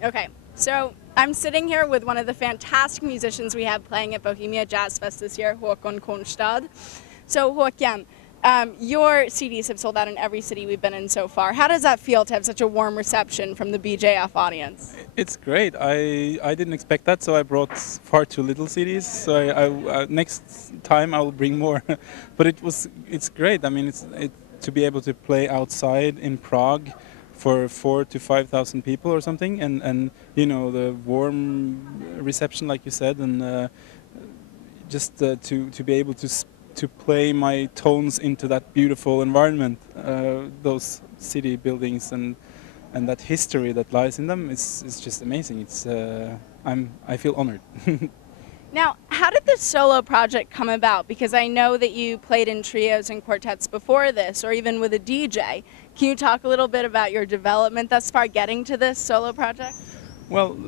Okay, so I'm sitting here with one of the fantastic musicians we have playing at Bohemia Jazz Fest this year, Håkon Kornstad. So Håkon, your CDs have sold out in every city we've been in so far. How does that feel to have such a warm reception from the BJF audience? It's great. I didn't expect that, so I brought far too little CDs. So next time I will bring more. But it's great. I mean, to be able to play outside in Prague for 4 to 5 thousand people or something, and you know the warm reception, like you said, and just to be able to play my tones into that beautiful environment, those city buildings and that history that lies in them is just amazing. I feel honored. Now, how did this solo project come about? Because I know that you played in trios and quartets before this, or even with a DJ. Can you talk a little bit about your development thus far getting to this solo project? Well,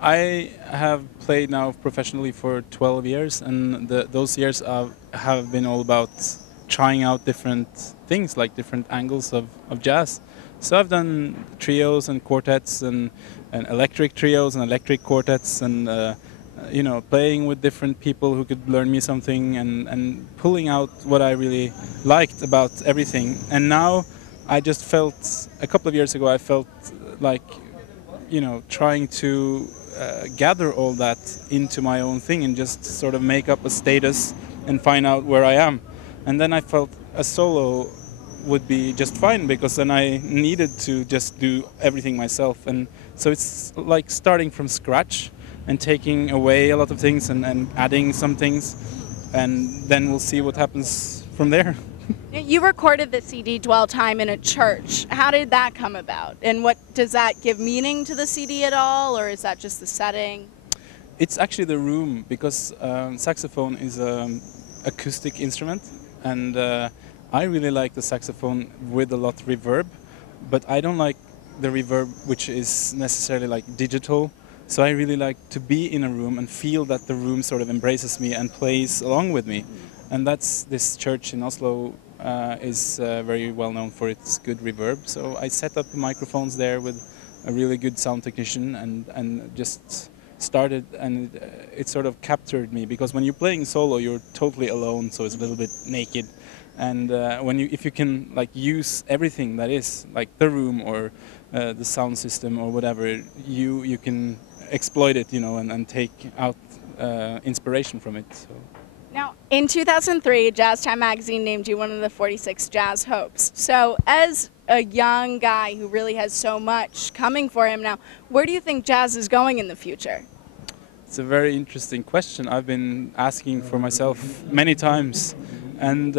I have played now professionally for 12 years, and those years have been all about trying out different things, like different angles of jazz. So I've done trios and quartets and electric trios and electric quartets, and you know, playing with different people who could learn me something, and pulling out what I really liked about everything. And now I just felt, a couple of years ago, I felt like, you know, trying to gather all that into my own thing and just sort of make up a status and find out where I am. And then I felt a solo would be just fine, because then I needed to just do everything myself. And so it's like starting from scratch and taking away a lot of things and adding some things, and then we'll see what happens from there. You recorded the CD Dwell Time in a church. How did that come about? And what does that give meaning to the CD at all, or is that just the setting? It's actually the room, because saxophone is an acoustic instrument, and I really like the saxophone with a lot of reverb, but I don't like the reverb which is necessarily like digital. So I really like to be in a room and feel that the room sort of embraces me and plays along with me. And that's, this church in Oslo is very well known for its good reverb. So I set up the microphones there with a really good sound technician, and just started, and it sort of captured me, because when you're playing solo you're totally alone, so it's a little bit naked. And if you can like use everything that is like the room or the sound system or whatever, you can exploit it, you know, and take out inspiration from it. So. Now, in 2003, Jazz Time magazine named you one of the 46 jazz hopes. So as a young guy who really has so much coming for him now, where do you think jazz is going in the future? It's a very interesting question. I've been asking for myself many times, and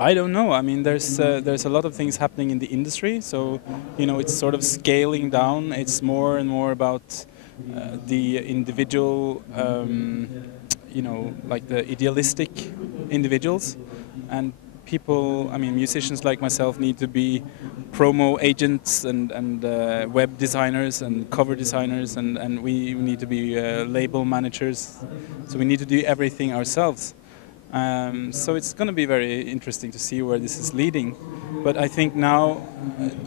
I don't know. I mean, there's a lot of things happening in the industry, so you know, it's sort of scaling down. It's more and more about the individual, you know, like the idealistic individuals, and people. I mean, musicians like myself need to be promo agents and web designers and cover designers, and we need to be label managers. So we need to do everything ourselves. So it's going to be very interesting to see where this is leading. But I think now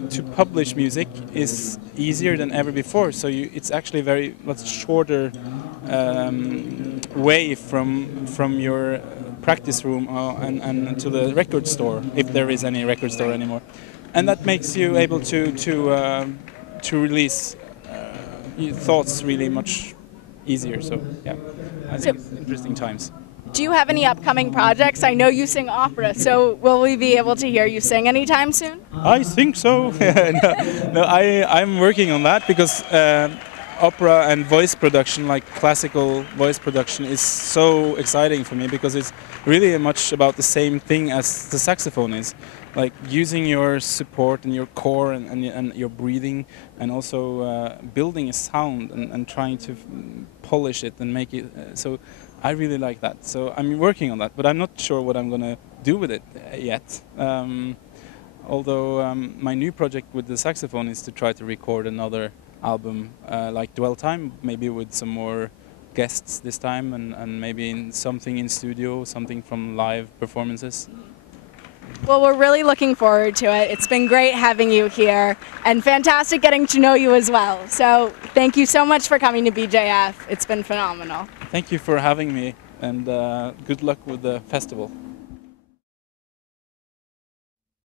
to publish music is easier than ever before. So it's actually a very much shorter way from your practice room and to the record store, if there is any record store anymore. And that makes you able to release thoughts really much easier. So yeah, I think it's interesting times. Do you have any upcoming projects? I know you sing opera, so will we be able to hear you sing anytime soon? I think so. No, I'm working on that, because opera and voice production, like classical voice production, is so exciting for me, because it's really much about the same thing as the saxophone is. Like using your support and your core and your breathing, and also building a sound and trying to polish it and make it. So I really like that. So I'm working on that, but I'm not sure what I'm going to do with it yet. Although my new project with the saxophone is to try to record another album like Dwell Time, maybe with some more guests this time, and maybe something in studio, something from live performances. Well, we're really looking forward to it. It's been great having you here and fantastic getting to know you as well. So thank you so much for coming to BJF. It's been phenomenal. Thank you for having me, and good luck with the festival.